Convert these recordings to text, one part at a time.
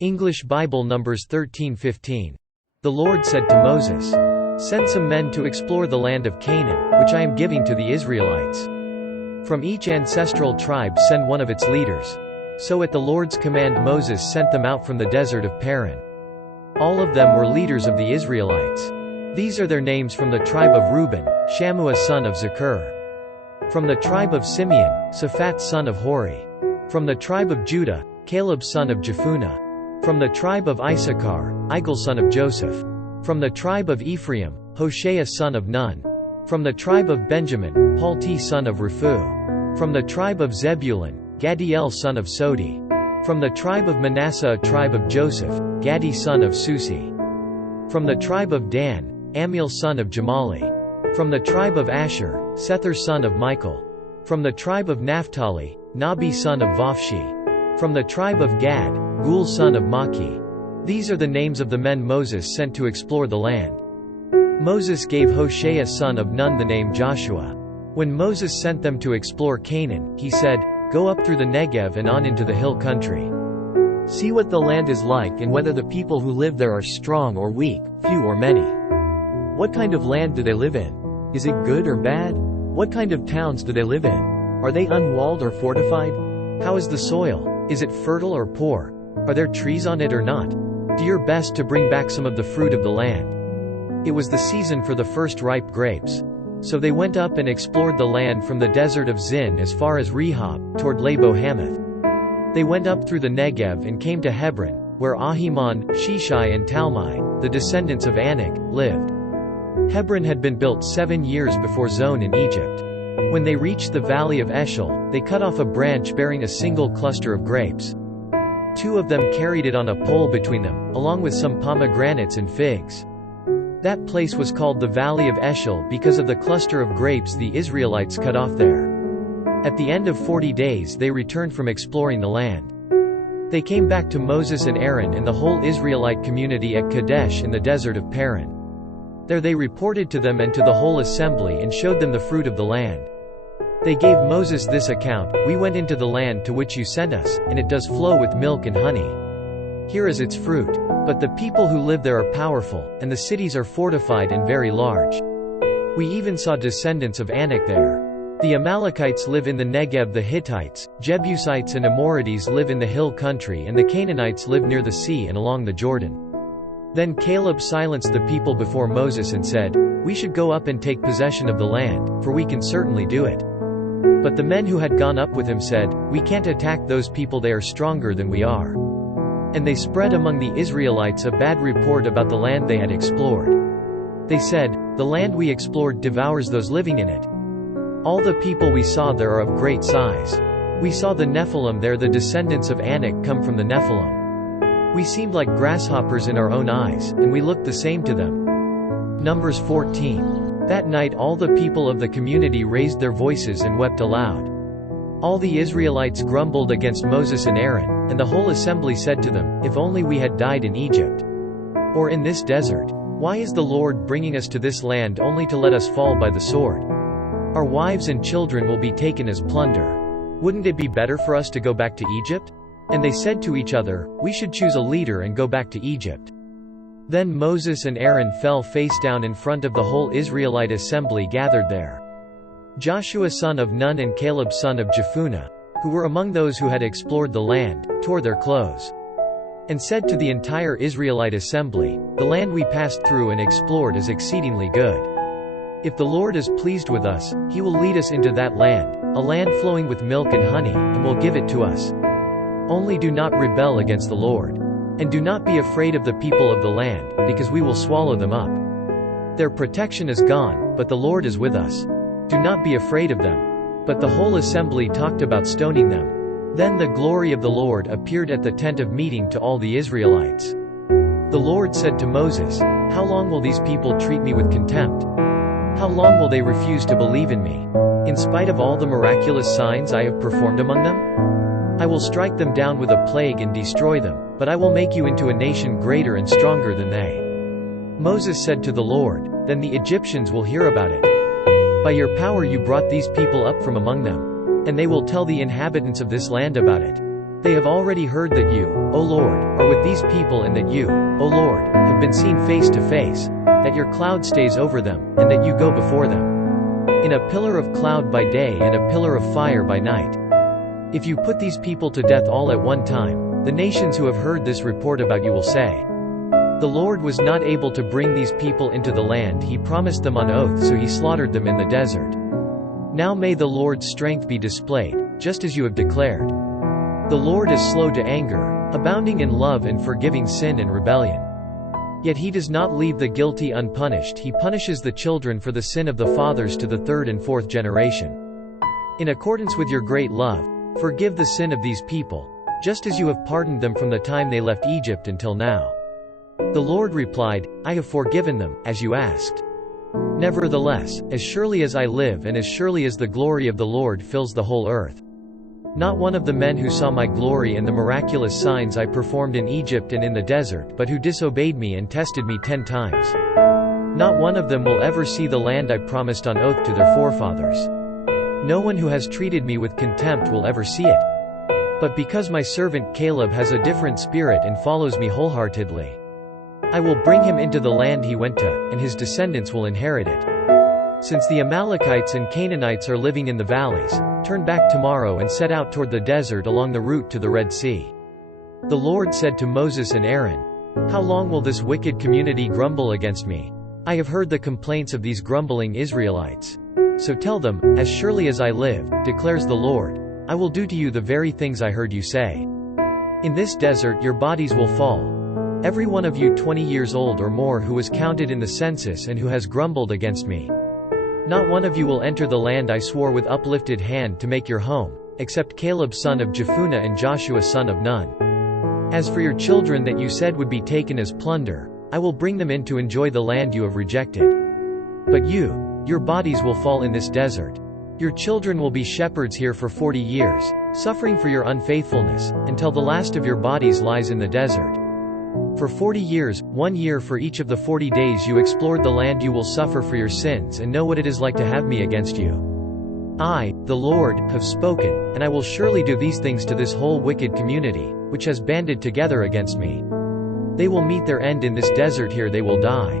English Bible Numbers 13:15. The Lord said to Moses, "Send some men to explore the land of Canaan, which I am giving to the Israelites. From each ancestral tribe send one of its leaders." So at the Lord's command Moses sent them out from the desert of Paran. All of them were leaders of the Israelites. These are their names: from the tribe of Reuben, Shammua son of Zakur. From the tribe of Simeon, Shaphat son of Hori. From the tribe of Judah, Caleb son of Jephunneh. From the tribe of Issachar, Igal son of Joseph. From the tribe of Ephraim, Hoshea son of Nun. From the tribe of Benjamin, Palti son of Raphu. From the tribe of Zebulun, Gadiel son of Sodi. From the tribe of Manasseh, a tribe of Joseph, Gadi son of Susi. From the tribe of Dan, Amiel son of Jamali. From the tribe of Asher, Sethur son of Michael. From the tribe of Naphtali, Nabi son of Vophshi. From the tribe of Gad, Gul son of Maki. These are the names of the men Moses sent to explore the land. Moses gave Hoshea son of Nun the name Joshua. When Moses sent them to explore Canaan, he said, "Go up through the Negev and on into the hill country. See what the land is like and whether the people who live there are strong or weak, few or many. What kind of land do they live in? Is it good or bad? What kind of towns do they live in? Are they unwalled or fortified? How is the soil? Is it fertile or poor? Are there trees on it or not? Do your best to bring back some of the fruit of the land." It was the season for the first ripe grapes. So they went up and explored the land from the desert of Zin as far as Rehob, toward Labo-Hamath. They went up through the Negev and came to Hebron, where Ahiman, Sheshai and Talmai, the descendants of Anak, lived. Hebron had been built 7 years before Zoan in Egypt. When they reached the valley of Eshel, they cut off a branch bearing a single cluster of grapes. 2 of them carried it on a pole between them, along with some pomegranates and figs. That place was called the Valley of Eshel because of the cluster of grapes the Israelites cut off there. At the end of 40 days they returned from exploring the land. They came back to Moses and Aaron and the whole Israelite community at Kadesh in the desert of Paran. There they reported to them and to the whole assembly and showed them the fruit of the land. They gave Moses this account: "We went into the land to which you sent us, and it does flow with milk and honey. Here is its fruit. But the people who live there are powerful, and the cities are fortified and very large. We even saw descendants of Anak there. The Amalekites live in the Negev, the Hittites, Jebusites and Amorites live in the hill country, and the Canaanites live near the sea and along the Jordan." Then Caleb silenced the people before Moses and said, "We should go up and take possession of the land, for we can certainly do it." But the men who had gone up with him said, "We can't attack those people, they are stronger than we are." And they spread among the Israelites a bad report about the land they had explored. They said, "The land we explored devours those living in it. All the people we saw there are of great size. We saw the Nephilim there, the descendants of Anak come from the Nephilim. We seemed like grasshoppers in our own eyes, and we looked the same to them." Numbers 14. That night all the people of the community raised their voices and wept aloud. All the Israelites grumbled against Moses and Aaron, and the whole assembly said to them, "If only we had died in Egypt, or in this desert. Why is the Lord bringing us to this land only to let us fall by the sword? Our wives and children will be taken as plunder. Wouldn't it be better for us to go back to Egypt?" And they said to each other, "We should choose a leader and go back to Egypt." Then Moses and Aaron fell face down in front of the whole Israelite assembly gathered there. Joshua son of Nun and Caleb son of Jephunneh, who were among those who had explored the land, tore their clothes, and said to the entire Israelite assembly, "The land we passed through and explored is exceedingly good. If the Lord is pleased with us, he will lead us into that land, a land flowing with milk and honey, and will give it to us. Only do not rebel against the Lord. And do not be afraid of the people of the land, because we will swallow them up. Their protection is gone, but the Lord is with us. Do not be afraid of them." But the whole assembly talked about stoning them. Then the glory of the Lord appeared at the tent of meeting to all the Israelites. The Lord said to Moses, "How long will these people treat me with contempt? How long will they refuse to believe in me, in spite of all the miraculous signs I have performed among them? I will strike them down with a plague and destroy them, but I will make you into a nation greater and stronger than they." Moses said to the Lord, "Then the Egyptians will hear about it. By your power you brought these people up from among them, and they will tell the inhabitants of this land about it. They have already heard that you, O Lord, are with these people and that you, O Lord, have been seen face to face, that your cloud stays over them, and that you go before them, in a pillar of cloud by day and a pillar of fire by night. If you put these people to death all at one time, the nations who have heard this report about you will say, the Lord was not able to bring these people into the land he promised them on oath, so he slaughtered them in the desert. Now may the Lord's strength be displayed, just as you have declared. The Lord is slow to anger, abounding in love and forgiving sin and rebellion. Yet he does not leave the guilty unpunished. He punishes the children for the sin of the fathers to the third and fourth generation. In accordance with your great love, forgive the sin of these people, just as you have pardoned them from the time they left Egypt until now. The Lord replied, I have forgiven them, as you asked. Nevertheless, as surely as I live and as surely as the glory of the Lord fills the whole earth, not one of the men who saw my glory and the miraculous signs I performed in Egypt and in the desert, but who disobeyed me and tested me 10 times. Not one of them will ever see the land I promised on oath to their forefathers. No one who has treated me with contempt will ever see it. But because my servant Caleb has a different spirit and follows me wholeheartedly, I will bring him into the land he went to, and his descendants will inherit it. Since the Amalekites and Canaanites are living in the valleys, turn back tomorrow and set out toward the desert along the route to the Red Sea. The Lord said to Moses and Aaron, how long will this wicked community grumble against me? I have heard the complaints of these grumbling Israelites. So tell them, as surely as I live, declares the Lord, I will do to you the very things I heard you say. In this desert your bodies will fall. Every one of you 20 years old or more who was counted in the census and who has grumbled against me. Not one of you will enter the land I swore with uplifted hand to make your home, except Caleb son of Jephunneh and Joshua son of Nun. As for your children that you said would be taken as plunder, I will bring them in to enjoy the land you have rejected. But your bodies will fall in this desert. Your children will be shepherds here for 40 years, suffering for your unfaithfulness, until the last of your bodies lies in the desert. For 40 years, 1 year for each of the 40 days you explored the land, you will suffer for your sins and know what it is like to have me against you. I, the Lord, have spoken, and I will surely do these things to this whole wicked community, which has banded together against me. They will meet their end in this desert, here they will die.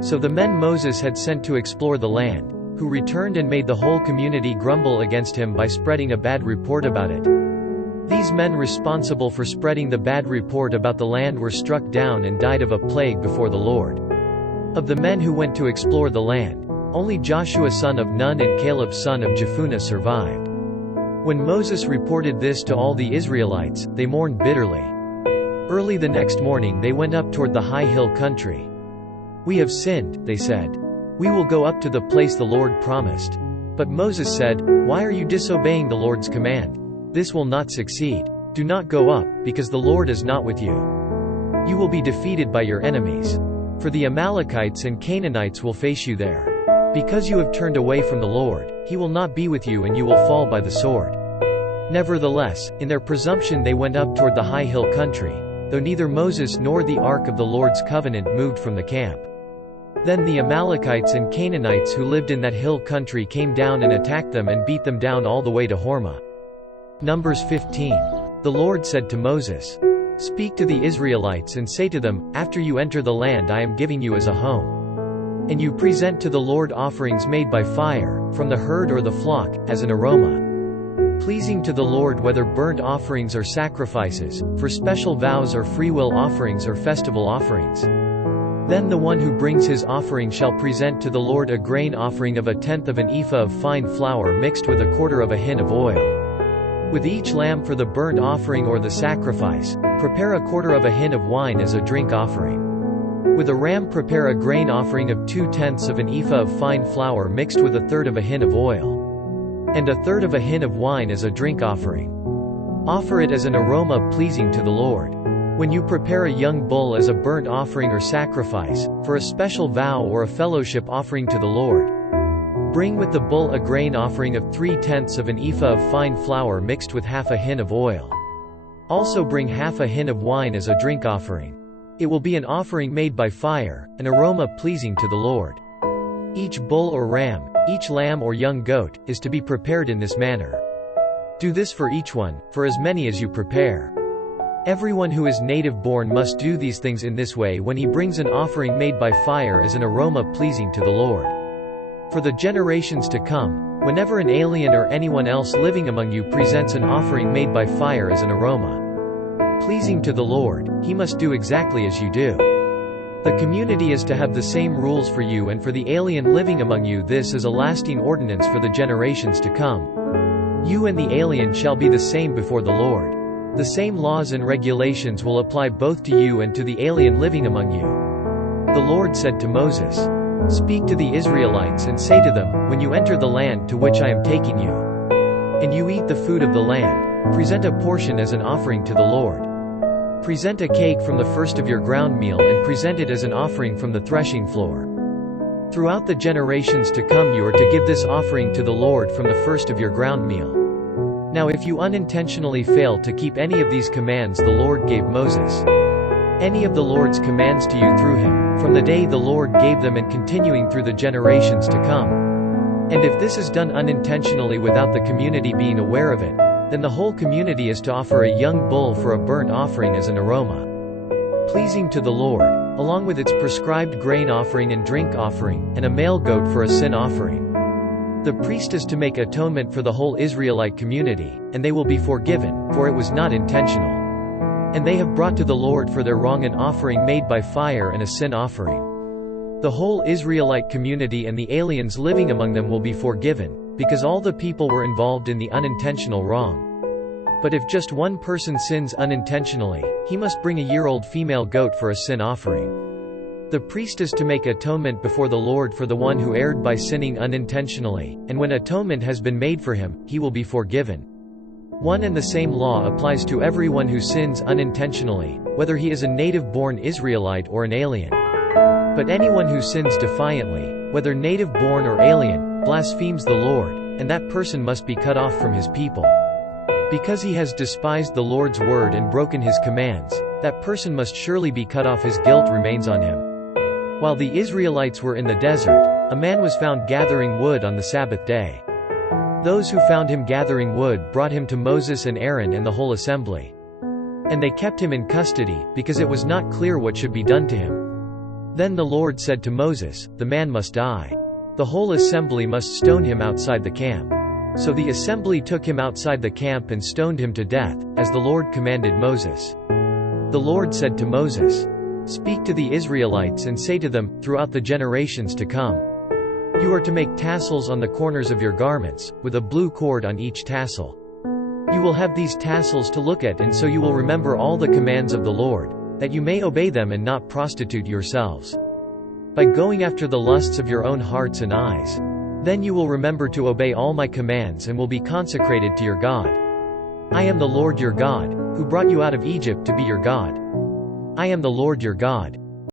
So the men Moses had sent to explore the land, who returned and made the whole community grumble against him by spreading a bad report about it. These men responsible for spreading the bad report about the land were struck down and died of a plague before the Lord. Of the men who went to explore the land, only Joshua son of Nun and Caleb son of Jephunneh survived. When Moses reported this to all the Israelites, they mourned bitterly. Early the next morning they went up toward the high hill country. We have sinned, they said. We will go up to the place the Lord promised. But Moses said, why are you disobeying the Lord's command? This will not succeed. Do not go up, because the Lord is not with you. You will be defeated by your enemies. For the Amalekites and Canaanites will face you there. Because you have turned away from the Lord, he will not be with you and you will fall by the sword. Nevertheless, in their presumption they went up toward the high hill country, though neither Moses nor the ark of the Lord's covenant moved from the camp. Then the Amalekites and Canaanites who lived in that hill country came down and attacked them and beat them down all the way to Hormah. Numbers 15. The Lord said to Moses, speak to the Israelites and say to them, after you enter the land I am giving you as a home, and you present to the Lord offerings made by fire, from the herd or the flock, as an aroma, pleasing to the Lord, whether burnt offerings or sacrifices, for special vows or freewill offerings or festival offerings. Then the one who brings his offering shall present to the Lord a grain offering of 1/10 of an ephah of fine flour mixed with 1/4 of a hin of oil. With each lamb for the burnt offering or the sacrifice, prepare 1/4 of a hin of wine as a drink offering. With a ram prepare a grain offering of 2/10 of an ephah of fine flour mixed with 1/3 of a hin of oil, and 1/3 of a hin of wine as a drink offering. Offer it as an aroma pleasing to the Lord. When you prepare a young bull as a burnt offering or sacrifice, for a special vow or a fellowship offering to the Lord, bring with the bull a grain offering of 3/10 of an ephah of fine flour mixed with 1/2 a hin of oil. Also bring 1/2 a hin of wine as a drink offering. It will be an offering made by fire, an aroma pleasing to the Lord. Each bull or ram, each lamb or young goat, is to be prepared in this manner. Do this for each one, for as many as you prepare. Everyone who is native-born must do these things in this way when he brings an offering made by fire as an aroma pleasing to the Lord. For the generations to come, whenever an alien or anyone else living among you presents an offering made by fire as an aroma pleasing to the Lord, he must do exactly as you do. The community is to have the same rules for you and for the alien living among you. This is a lasting ordinance for the generations to come. You and the alien shall be the same before the Lord. The same laws and regulations will apply both to you and to the alien living among you. The Lord said to Moses, "Speak to the Israelites and say to them, when you enter the land to which I am taking you, and you eat the food of the land, present a portion as an offering to the Lord. Present a cake from the first of your ground meal and present it as an offering from the threshing floor. Throughout the generations to come you are to give this offering to the Lord from the first of your ground meal. Now if you unintentionally fail to keep any of these commands the Lord gave Moses, any of the Lord's commands to you through him, from the day the Lord gave them and continuing through the generations to come, and if this is done unintentionally without the community being aware of it, then the whole community is to offer a young bull for a burnt offering as an aroma pleasing to the Lord, along with its prescribed grain offering and drink offering, and a male goat for a sin offering. The priest is to make atonement for the whole Israelite community, and they will be forgiven, for it was not intentional. And they have brought to the Lord for their wrong an offering made by fire and a sin offering. The whole Israelite community and the aliens living among them will be forgiven, because all the people were involved in the unintentional wrong. But if just one person sins unintentionally, he must bring a year-old female goat for a sin offering. The priest is to make atonement before the Lord for the one who erred by sinning unintentionally, and when atonement has been made for him, he will be forgiven. One and the same law applies to everyone who sins unintentionally, whether he is a native-born Israelite or an alien. But anyone who sins defiantly, whether native-born or alien, blasphemes the Lord, and that person must be cut off from his people. Because he has despised the Lord's word and broken his commands, that person must surely be cut off. His guilt remains on him. While the Israelites were in the desert, a man was found gathering wood on the Sabbath day. Those who found him gathering wood brought him to Moses and Aaron and the whole assembly. And they kept him in custody, because it was not clear what should be done to him. Then the Lord said to Moses, "The man must die. The whole assembly must stone him outside the camp." So the assembly took him outside the camp and stoned him to death, as the Lord commanded Moses. The Lord said to Moses, "Speak to the Israelites and say to them, throughout the generations to come, you are to make tassels on the corners of your garments, with a blue cord on each tassel. You will have these tassels to look at, and so you will remember all the commands of the Lord, that you may obey them and not prostitute yourselves by going after the lusts of your own hearts and eyes. Then you will remember to obey all my commands and will be consecrated to your God. I am the Lord your God, who brought you out of Egypt to be your God. I am the Lord your God.